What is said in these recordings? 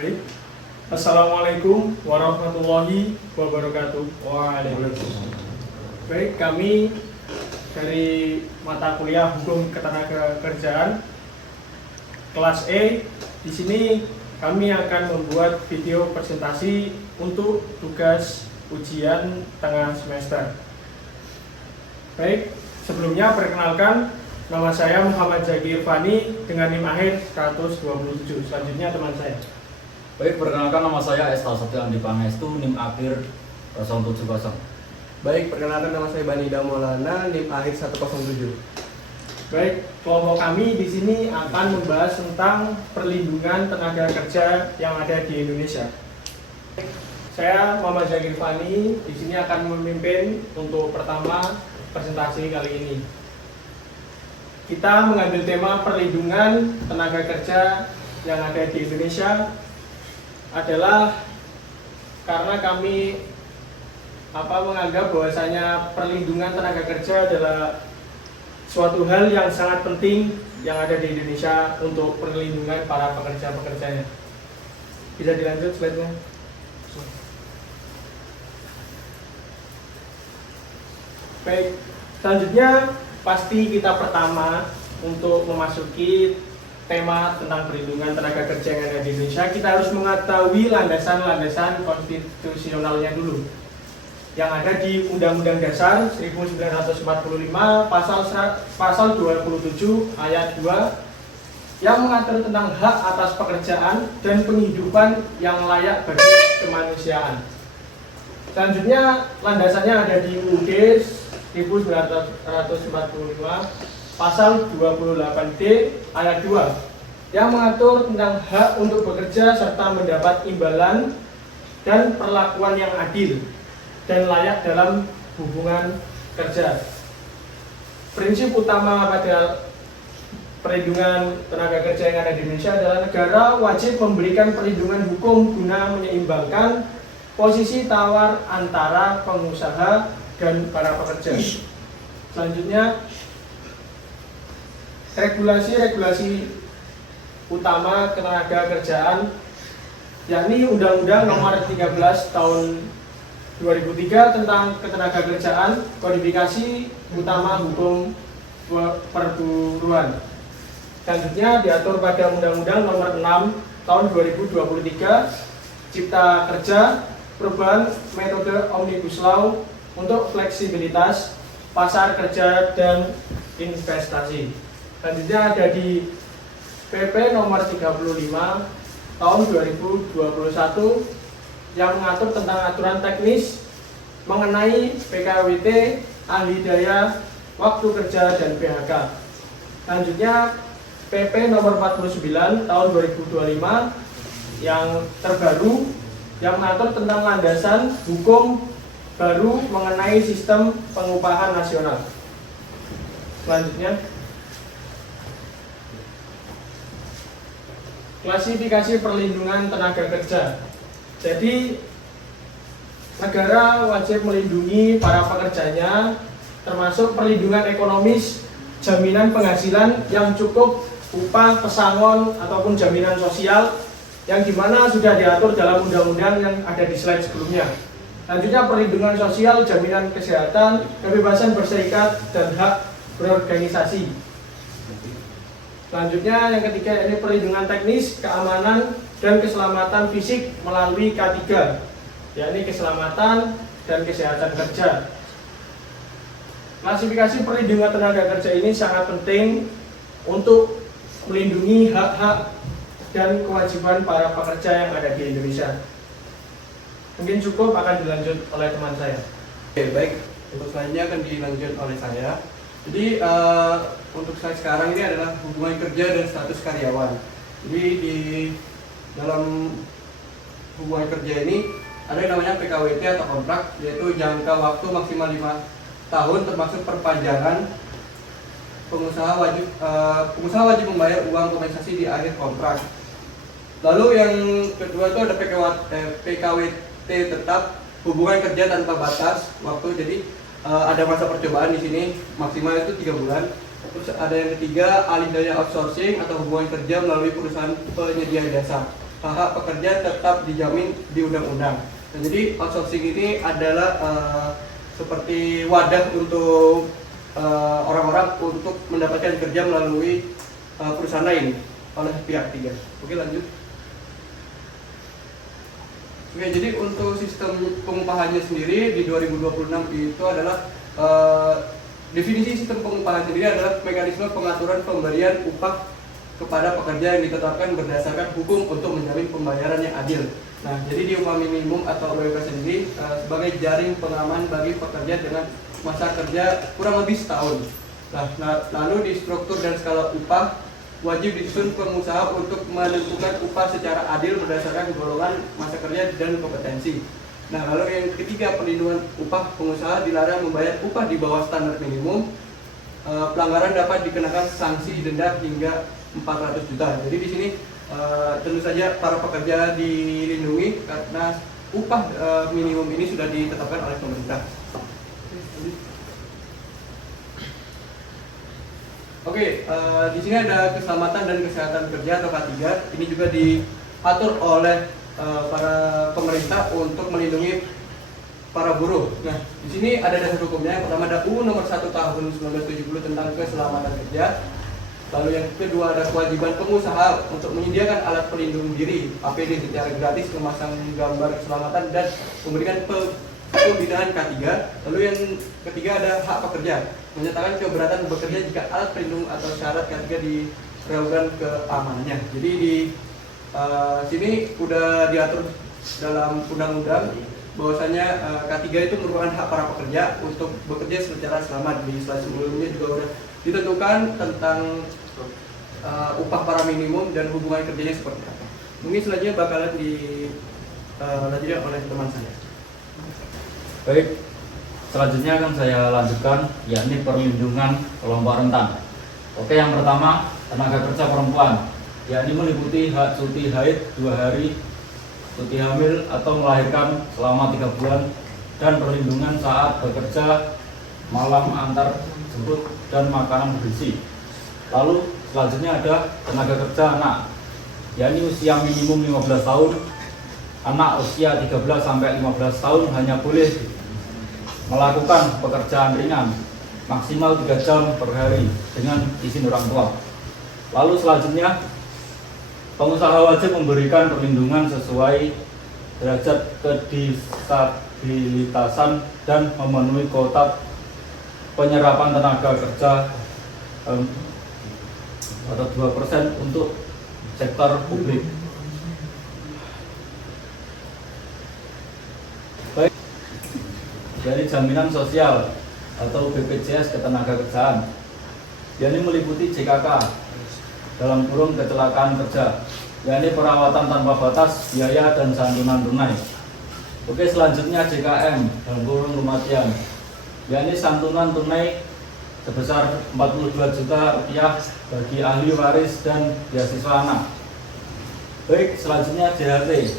Baik. Assalamualaikum warahmatullahi wabarakatuh. Waalaikumsalam. Baik, kami dari mata kuliah Hukum Ketenagakerjaan kelas E. Di sini kami akan membuat video presentasi untuk tugas ujian tengah semester. Baik, sebelumnya perkenalkan, nama saya Muhammad Zaki Irfani dengan NIM akhir 127. Selanjutnya teman saya. Baik, perkenalkan nama saya Esta Satya Andi Pangestu, NIM akhir 070. Baik, perkenalkan nama saya Banida Maulana, NIM akhir 107. Baik, kelompok kami di sini akan membahas tentang perlindungan tenaga kerja yang ada di Indonesia. Saya Muhammad Zaki Irfani di sini akan memimpin untuk pertama presentasi kali ini. Kita mengambil tema perlindungan tenaga kerja yang ada di Indonesia adalah karena kami menganggap bahwasanya perlindungan tenaga kerja adalah suatu hal yang sangat penting yang ada di Indonesia untuk perlindungan para pekerja-pekerjanya. Bisa dilanjut slide-nya. Baik, selanjutnya pasti kita pertama untuk memasuki tema tentang perlindungan tenaga kerja yang ada di Indonesia, kita harus mengetahui landasan-landasan konstitusionalnya dulu yang ada di Undang-Undang Dasar 1945 pasal 27 ayat 2 yang mengatur tentang hak atas pekerjaan dan penghidupan yang layak bagi kemanusiaan. Selanjutnya landasannya ada di UUD 1945 pasal 28D ayat 2 yang mengatur tentang hak untuk bekerja serta mendapat imbalan dan perlakuan yang adil dan layak dalam hubungan kerja. Prinsip utama pada perlindungan tenaga kerja yang ada di Indonesia adalah negara wajib memberikan perlindungan hukum guna menyeimbangkan posisi tawar antara pengusaha dan para pekerja. Selanjutnya, regulasi utama ketenaga kerjaan yakni Undang-Undang Nomor 13 Tahun 2003 tentang ketenaga kerjaan, kodifikasi utama hukum perburuan. Selanjutnya diatur pada Undang-Undang Nomor 6 Tahun 2023 Cipta Kerja, perubahan metode Omnibus Law untuk fleksibilitas pasar kerja dan investasi. Selanjutnya ada di PP nomor 35 tahun 2021 yang mengatur tentang aturan teknis mengenai PKWT, ahli daya, waktu kerja, dan PHK. Selanjutnya PP nomor 49 tahun 2025 yang terbaru yang mengatur tentang landasan hukum baru mengenai sistem pengupahan nasional. Selanjutnya, klasifikasi perlindungan tenaga kerja. Jadi, negara wajib melindungi para pekerjanya, termasuk perlindungan ekonomis, jaminan penghasilan yang cukup, upah, pesangon, ataupun jaminan sosial, yang dimana sudah diatur dalam undang-undang yang ada di slide sebelumnya. Selanjutnya, perlindungan sosial, jaminan kesehatan, kebebasan berserikat, dan hak berorganisasi. Selanjutnya, yang ketiga ini perlindungan teknis, keamanan, dan keselamatan fisik melalui K3, yakni keselamatan dan kesehatan kerja. Klasifikasi perlindungan tenaga kerja ini sangat penting untuk melindungi hak-hak dan kewajiban para pekerja yang ada di Indonesia. Mungkin cukup, akan dilanjut oleh teman saya. Oke, baik. Untuk selanjutnya akan dilanjut oleh saya. Jadi untuk slide sekarang ini adalah hubungan kerja dan status karyawan. Jadi di dalam hubungan kerja ini ada yang namanya PKWT atau kontrak, yaitu jangka waktu maksimal 5 tahun termasuk perpanjangan. Pengusaha wajib membayar uang kompensasi di akhir kontrak. Lalu yang kedua itu ada PKWT tetap, hubungan kerja tanpa batas waktu. Jadi ada masa percobaan di sini maksimal itu 3 bulan. Terus ada yang ketiga, alih daya outsourcing atau hubungan kerja melalui perusahaan penyedia jasa. hak pekerja tetap dijamin di undang-undang. Nah, jadi outsourcing ini adalah seperti wadah untuk orang-orang untuk mendapatkan kerja melalui perusahaan lain oleh pihak ketiga. Oke, lanjut. Oke, jadi untuk sistem pengupahannya sendiri di 2026 itu adalah definisi sistem pengupahan sendiri adalah mekanisme pengaturan pemberian upah kepada pekerja yang ditetapkan berdasarkan hukum untuk menjamin pembayaran yang adil. Nah, jadi di upah minimum atau UMK sendiri sebagai jaring pengaman bagi pekerja dengan masa kerja kurang lebih setahun. Nah, lalu di struktur dan skala upah wajib disusun pengusaha untuk menentukan upah secara adil berdasarkan golongan masa kerja dan kompetensi. Nah, lalu yang ketiga, perlindungan upah. Pengusaha dilarang membayar upah di bawah standar minimum. Pelanggaran dapat dikenakan sanksi denda hingga 400 juta. Jadi di sini tentu saja para pekerja dilindungi karena upah minimum ini sudah ditetapkan oleh pemerintah. Oke, di sini ada keselamatan dan kesehatan kerja atau K3. Ini juga diatur oleh para pemerintah untuk melindungi para buruh. Nah, di sini ada dasar hukumnya. Yang pertama ada UU Nomor 1 Tahun 1970 tentang keselamatan kerja. Lalu yang kedua ada kewajiban pengusaha untuk menyediakan alat pelindung diri APD secara gratis, memasang gambar keselamatan dan memberikan pembinaan K3. Lalu yang ketiga ada hak pekerja, menyatakan keberatan bekerja jika alat pelindung atau syarat K3 diragukan keamanannya. Jadi di sini udah diatur dalam undang-undang bahwasanya K3 itu merupakan hak para pekerja untuk bekerja secara selamat. Di slide sebelumnya juga udah ditentukan tentang upah para minimum dan hubungan kerjanya seperti apa. Mungkin selanjutnya bakalan dilanjutkan oleh teman saya. Baik, selanjutnya akan saya lanjutkan, yakni perlindungan kelompok rentan. Oke, yang pertama tenaga kerja perempuan, yakni meliputi hak cuti haid 2 hari, cuti hamil atau melahirkan selama 3 bulan, dan perlindungan saat bekerja malam antar jemput dan makanan bergizi. Lalu selanjutnya ada tenaga kerja anak, yakni usia minimum 15 tahun. Anak usia 13 sampai 15 tahun hanya boleh melakukan pekerjaan ringan maksimal 3 jam per hari dengan izin orang tua. Lalu selanjutnya pengusaha wajib memberikan perlindungan sesuai derajat kedisabilitasan dan memenuhi kuota penyerapan tenaga kerja atau 2% untuk sektor publik. Baik, dari jaminan sosial atau BPJS ketenagakerjaan, yakni meliputi JKK dalam kurung kecelakaan kerja, yakni perawatan tanpa batas biaya dan santunan tunai. Oke, selanjutnya JKM dalam kurung kematian, yakni santunan tunai sebesar 42 juta rupiah bagi ahli waris dan beasiswa anak. Baik, selanjutnya JHT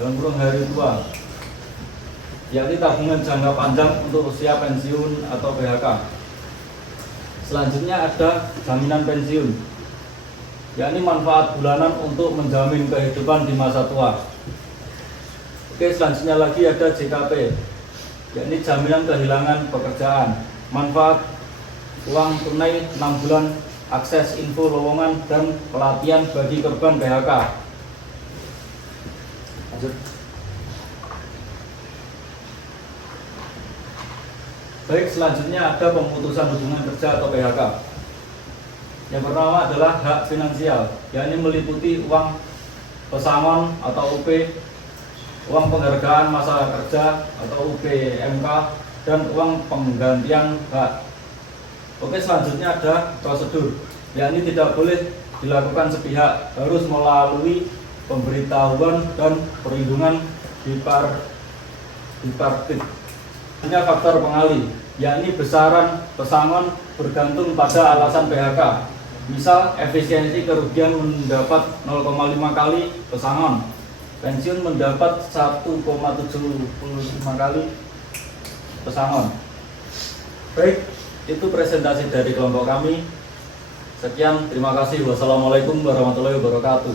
dalam kurung hari tua, yakni tabungan jangka panjang untuk usia pensiun atau PHK. Selanjutnya ada jaminan pensiun, yakni manfaat bulanan untuk menjamin kehidupan di masa tua. Oke, selanjutnya lagi ada JKP, yakni jaminan kehilangan pekerjaan, manfaat uang tunai 6 bulan, akses info lowongan, dan pelatihan bagi korban PHK. Lanjut. Baik, selanjutnya ada pemutusan hubungan kerja atau PHK. Yang pertama adalah hak finansial, yakni meliputi uang pesangon atau UP, uang penghargaan masa kerja atau UPMK, dan uang penggantian hak. Oke, selanjutnya ada prosedur, yakni tidak boleh dilakukan sepihak, harus melalui pemberitahuan dan perlindungan bipartit. Hanya faktor pengalih, yakni besaran pesangon bergantung pada alasan PHK. Misal, efisiensi kerugian mendapat 0,5 kali pesangon, pensiun mendapat 1,75 kali pesangon. Baik, itu presentasi dari kelompok kami. Sekian, terima kasih. Wassalamualaikum warahmatullahi wabarakatuh.